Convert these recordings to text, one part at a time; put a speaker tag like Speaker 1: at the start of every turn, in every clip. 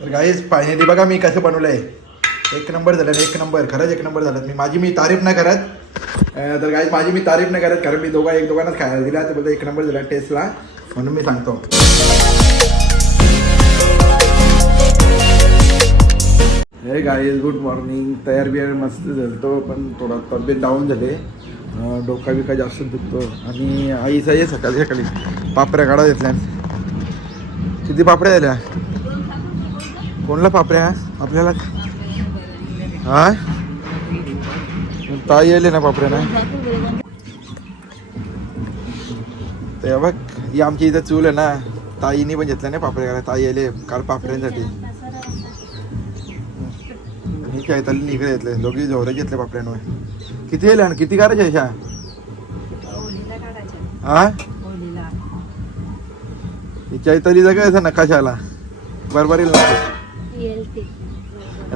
Speaker 1: तर guys finally बघा मी कसं बनवलं आहे एक नंबर झालं एक नंबर खरंच एक नंबर झालं. मी माझी मी तारीफ नाही करत. तर गाईज माझी मी तारीफ नाही करत कारण मी दोघा एक दोघांनाच खायला दिला. तर बोलतो एक नंबर झाला टेस्टला म्हणून मी सांगतो. हे गाईज गुड मॉर्निंग तयार बियार मस्त झालतो पण थोडा तब्येत डाऊन झाले. डोका बिका जास्त दुखतो आणि आईचा ये सकाळी सकाळी पापऱ्या काढा घेतल्या. किती पापड्या झाल्या? कोणला पापड्या? आपल्याला हा? ताई येले ना पापड्या ना ते बघ ही आमची इथं चूल आहे ना. ताईनी पण घेतल्या नाही पापड्या करायला. ताई येले काल पापड्यांसाठी. मी काय तली इकडे घेतले. दोघी झोरे घेतले पापड्यांवर. किती येले आणि किती करायचे अशा? हा? हिच्या तरी जग असं नकाशाला? बरोबर येईल ना?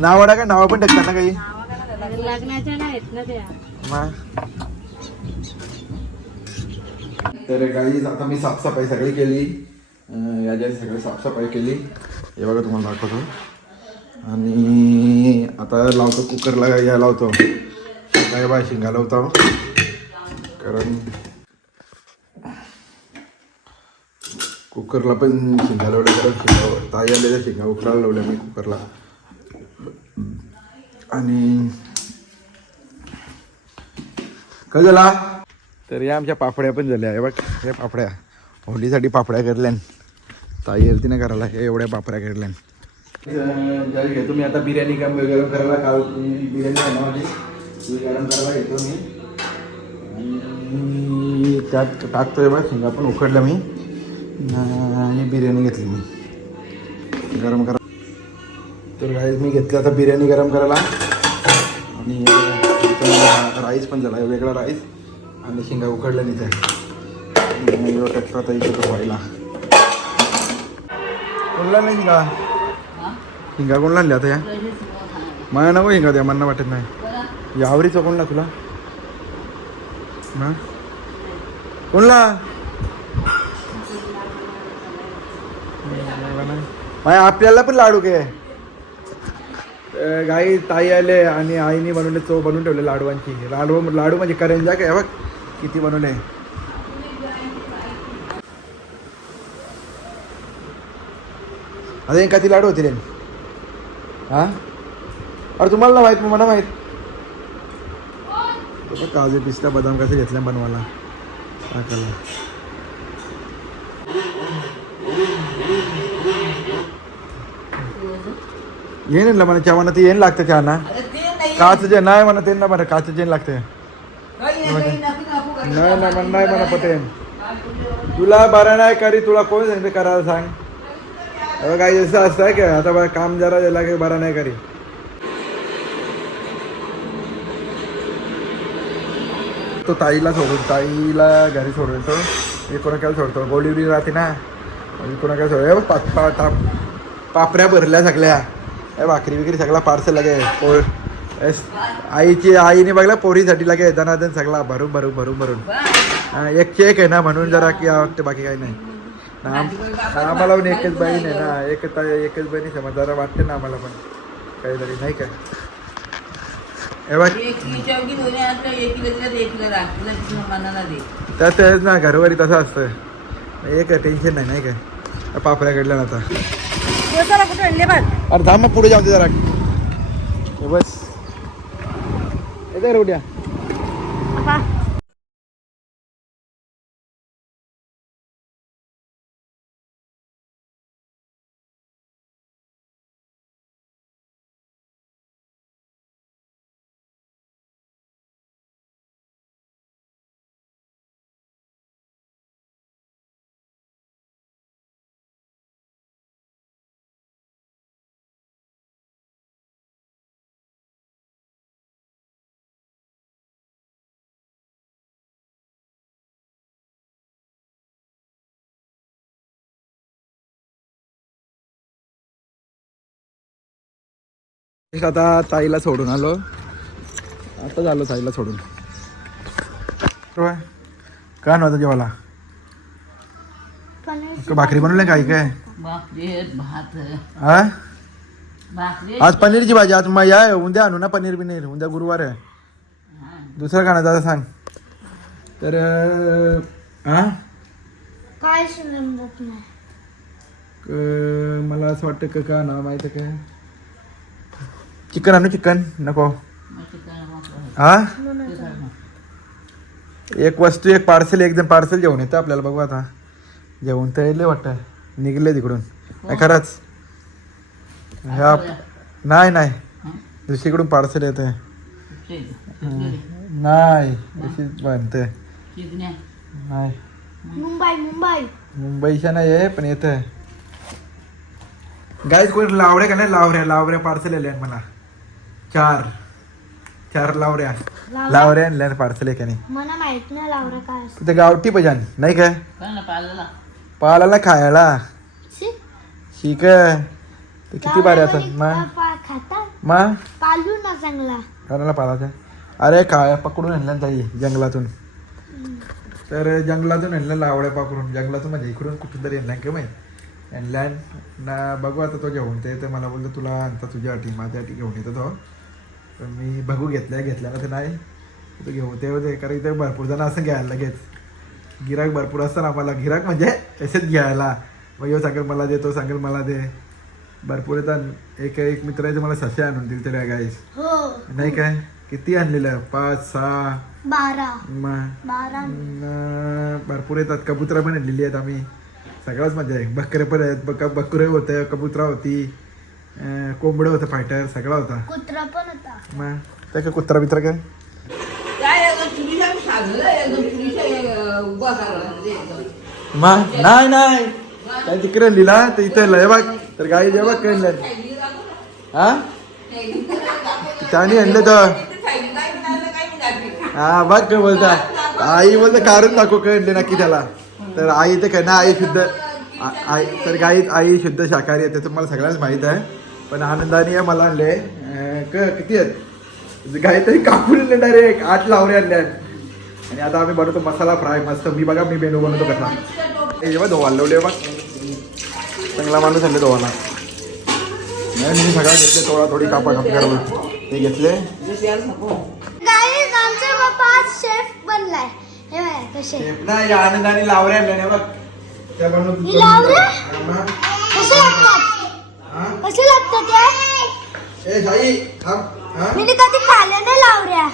Speaker 1: नाव वाडा काय नावं पण टाकतात ना काही?
Speaker 2: लग्नाच्या नाहीत ना त्या.
Speaker 1: मग. तर काही आता मी साफसफाई सगळी केली. याच्या सगळी साफसफाई केली हे बघा तुम्हाला दाखवतो. आणि आता लावतो कुकरला या लावतो. काय बा शिंगा लावतो. कारण कुकरला पण शिंगा लावल्या तर शिंगा ताई आलेल्या शिंगा उकडायला लावल्या मी कुकरला. आणि काय झाला? तर या आमच्या पापड्या पण झाल्या. हे बघ हे पापड्या. होलीसाठी पापड्या करल्यान ताई तिने करायला हे एवढ्या पापड्या करल्यान घेतो मी आता बिर्याणी काम गरम करायला. काल बिर्याणी गरम करायला घेतो मी. आणि त्यात टाकतोय बघ शिंगा पण उकडल्या मी. आणि बिर्याणी घेतली मी. गरम करा. तर गाईज मी घेतलं आता बिर्याणी गरम करायला. आणि राईस पण झाला वेगळा राईस आणि शिंगा उकडल्या तिथे टाकतो आता इथे व्हायला कोणला नाही शिंगा? शिंगा कोणला आणल्या आता या? मला नको शिंगा द्या मला वाटत नाही. यावरीचं कोणला तुला? हा? कोणला? माय आपल्याला पण लाडू काय गाई ताई आले आणि आईने बनवले चव बनवून ठेवले लाडवांची. लाडू लाडू म्हणजे करंजा काय? बघ किती बनवले. अरे का ती लाडू होती रे? हा? अरे तुम्हाला ना माहीत मला माहीत. काजू पिस्ता बदाम कसे घेतल्या बनवायला. टाकायला म्हणा चहा म्हणा ते येईन लागतं काच जे नाही म्हणा ते ना म्हणा काच जेन लागते नाही ना म्हण नाही म्हणा पटेन तुला बरं नाही करी तुला कोण सांगते करायला सांग अगं काही असं असतं की आता बरं काम जरा की बरं नाही करी तो ताईला सोडून ताईला घरी सोडून येतो मी कोणाकडे सोडतो गोडी बिडी राहते ना मी कोणाकडे सोडतो पापऱ्या भरल्या सगळ्या भाकरी बिकरी सगळा पार्सल लागे पोर. एस, आईची आईने बघला पोरीसाठी लागे दनादन सगळा भरून भरून भरून भरून. एक चेक आहे ना म्हणून जरा की वाटते बाकी काही नाही. आम्हाला पण एकच बहीण आहे ना एकच एकच बहिणी समज जरा वाटते ना आम्हाला पण. काहीतरी नाही हे त्यात तेच ना घरवारी तसं असतं एक टेन्शन नाही नाही काय पापऱ्या घडल्या ना आता
Speaker 2: दिवसाला कुठे आणले बघ
Speaker 1: अरे थांब मग पुढे जाऊ दे जरा. हे बस. येते रे उद्या. आता ताईला सोडून आलो. आता झालो ताईला सोडून. काय नव्हतं जेवायला? का भाकरी बनवले काय काय? हा आज पनीरची भाजी आज मग या उद्या आणू ना पनीर बिनीर उद्या गुरुवार आहे.
Speaker 3: हा.
Speaker 1: दुसरं खाणं दादा सांग. तर हा
Speaker 2: काय
Speaker 1: मला असं वाटतं का नाव माहिती आहे काय चिकन आणू चिकन नको. हा. एक वस्तू एक पार्सल एकदम पार्सल जेवण येतं आपल्याला बघू आता जेवण येईल वाटतं निघले तिकडून काय खरंच ह्या नाही नाही? दुसरीकडून पार्सल येतं
Speaker 3: चिकन.
Speaker 1: नाही बनते. नाही
Speaker 2: मुंबई मुंबई
Speaker 1: मुंबईच्या नाही आहे पण येतं गाईच कोण लावड्या का नाही लावऱ्या लावऱ्या पार्सल आल्या मला चार. चार लावऱ्या. लावऱ्या? आणल्या पार्सल आहे का नाही
Speaker 2: मला माहीत नाही लावरा काय असतं.
Speaker 1: तिथे गावठी पजान नाही काय? पालाला खायला.
Speaker 2: शी,
Speaker 1: शिक ते किती भारी
Speaker 2: लावरा
Speaker 1: असतात
Speaker 2: म्हणजे
Speaker 1: मग
Speaker 2: पा- खाता?
Speaker 1: मग
Speaker 2: पालू ना चांगला
Speaker 1: कोणाला पालायचं अरे काय पकडून आणलं ताई जंगलातून. तर जंगलातून आणलं लावड्या पकडून. जंगलातून म्हणजे इकडून कुठून तरी आणलं का माहीत? आणल्या ना बघू आता तो घेऊन ते तर मला बोलतो तुला आणता तुझ्यासाठी माझ्यासाठी घेऊन येतो तो. तर मी बघू घेतल्या घेतल्या ना ते नाही. तो घेऊन ते होते कारण इथे भरपूर जण असं घ्यायला लगेच. गिराक भरपूर असतं आम्हाला. गिराक म्हणजे असेच घ्यायला. मग ह्यो सांगेल मला दे तो सांगेल मला दे. भरपूर येतात. एक एक मित्र आहे मला सशे आणून दिले त्या गाईस
Speaker 2: हो.
Speaker 1: नाही काय? किती आणलेलं? पाच सहा.
Speaker 2: बारा.
Speaker 1: भरपूर येतात. कबुतरा पण आणलेली आहेत आम्ही. सगळ्याच मजा आहे बकरे पण आहेत. बक बकरे होते कबुतरा होती. कोंबडं होतं फायटर सगळा होता
Speaker 2: कुत्रा पण होता
Speaker 1: मग त्या काय कुत्रा बित्रा काय. मग नाही नाही काय तिकडे लिहिला तर इथे लय बघ तर गाई जे बघ काय हा त्याने आणलं तर हा बघ काय बोलता आई बोलते कारण दाखव आणले नक्की त्याला तर आई ते काय ना आई शुद्ध आई तर गाई आई शुद्ध शाकाहारी आहे त्याचं मला सगळ्यांच माहीत आहे पण आनंदाने मला आणले क किती आहेत? गाई तरी कापून डायरेक्ट आठ लावरे आणले आहेत आणि आता आम्ही बनवतो मसाला फ्राय. मस्त मी बघा मी मेनू बनवतो कसा. हे जेव्हा धोवाले बघ. चांगला माणूस आणले धोवाला नाही मी सगळा घेतले थोडा थोडी कापा काप करावं ते घेतले.
Speaker 2: शेफ बनलाय.
Speaker 1: नाही या आनंदाने लावरे आणले बघ. त्या बनवतो
Speaker 2: लावरे? कसे
Speaker 1: हा.
Speaker 2: लागतात ते?
Speaker 1: ए साई थांब हा?
Speaker 2: मी कधी खाल्ले नाही लावऱ्या.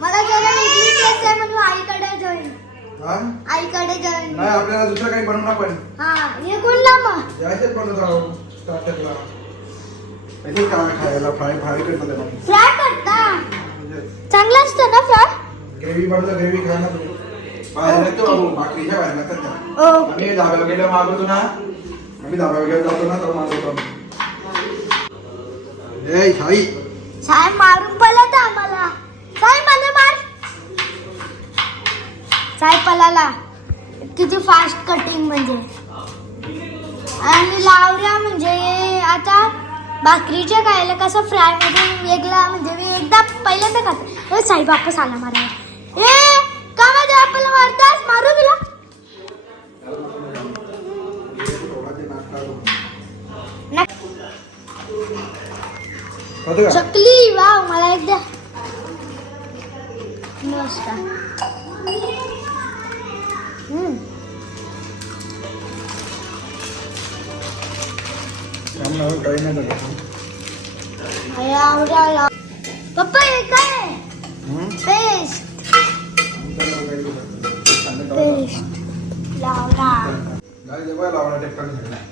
Speaker 2: मला जरा वेगळी टेस्ट आहे म्हणून आईकडे जॉईन
Speaker 1: हा?
Speaker 2: आईकडे जॉईन
Speaker 1: नाही आपल्याला दुसरं काही बनवणार पण.
Speaker 2: हा हे कोणला मग?
Speaker 1: बनवतो आहोत स्टार्टरला माहिती का खायला फ्राय फ्राय करतो त्याला.
Speaker 2: फ्राय करता? चांगलं असतं ना फ्राय?
Speaker 1: ग्रेव्ही बनवतो ग्रेव्ही खायला तुम्ही. बाहेर लागतो बाबू भाकरीच्या बाहेर त्या.
Speaker 2: ओ
Speaker 1: आम्ही धाब्यावर गेल्यावर मागवतो ना. आम्ही धाब्यावर गेलो जातो ना तर मागवतो ए साई
Speaker 2: साय मारून पळत आम्हाला. साय मला मार. साहेब पलाला. किती फास्ट कटिंग म्हणजे. आणि लावऱ्या म्हणजे आता भाकरीच्या खायला कसं फ्रायमध्ये वेगळा म्हणजे मी एकदा पहिल्यांदा खात. ए साई बापस आला
Speaker 1: मला.
Speaker 2: चकली वाव मला एकदा नमस्कार हम्म.
Speaker 1: त्यामुळे काही नाही झालं.
Speaker 2: अरे आवडायला पप्पा हे काय आहे?
Speaker 1: हम्म?
Speaker 2: पेस्ट पेस्ट लावला
Speaker 1: गाडी जेव्हा लावला टेक्टरने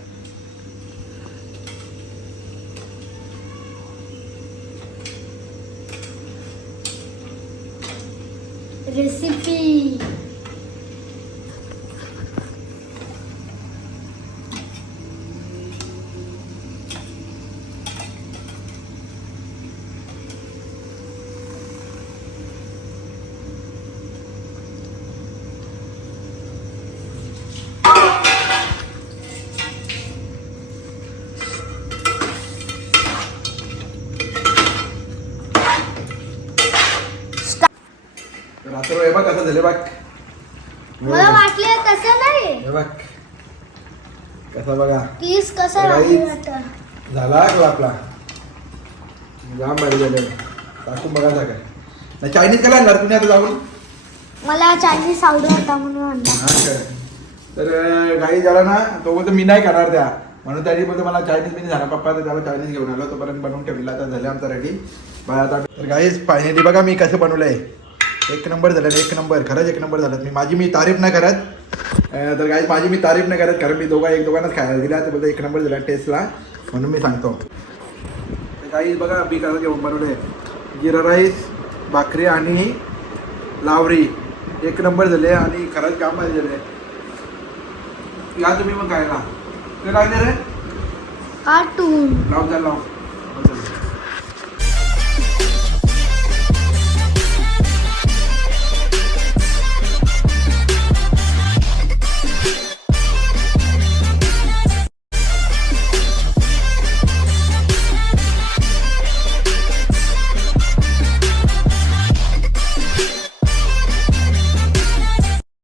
Speaker 1: सगळं. तर आता हे बघ कसं झालं बघ.
Speaker 2: मला वाटले तसं नाही.
Speaker 1: हे बघ. कसा बघा.
Speaker 2: पीस कसा आता.
Speaker 1: झाला का आपला. जाम भारी झालं. टाकून बघा सगळं नाही चायनीज केला आणणार तुम्ही आता जाऊन?
Speaker 2: मला चायनीज आवडत होता म्हणून आणला.
Speaker 1: हा काय? तर गाई झाला ना तो बोलतो मी नाही खाणार त्या. म्हणून त्याने बोलतो मला चायनीज बिनी झाला पप्पा तर त्याला चायनीज घेऊन आलो तोपर्यंत बनवून ठेवला आता झालं आमचा रेडी बघा आता तर गाईज फायनली बघा मी कसं बनवलंय. एक नंबर झालं एक नंबर. खरंच एक नंबर झालं मी माझी मी तारीफ नाही करत. तर गाईज माझी मी तारीफ नाही करत कारण मी दोघा एक दोघांनाच खायला दिला तर बोलतो एक नंबर झाला टेस्टला. म्हणून मी सांगतो. तर गाईज बघा मी कसं घेऊन बनवलंय. जिरा राईस भाकरी आणि लावरी. एक नंबर झाले आणि खरंच काम झाले. या तुम्ही मग खायला. ते काय रे
Speaker 2: कार्टून
Speaker 1: लाव जा लाव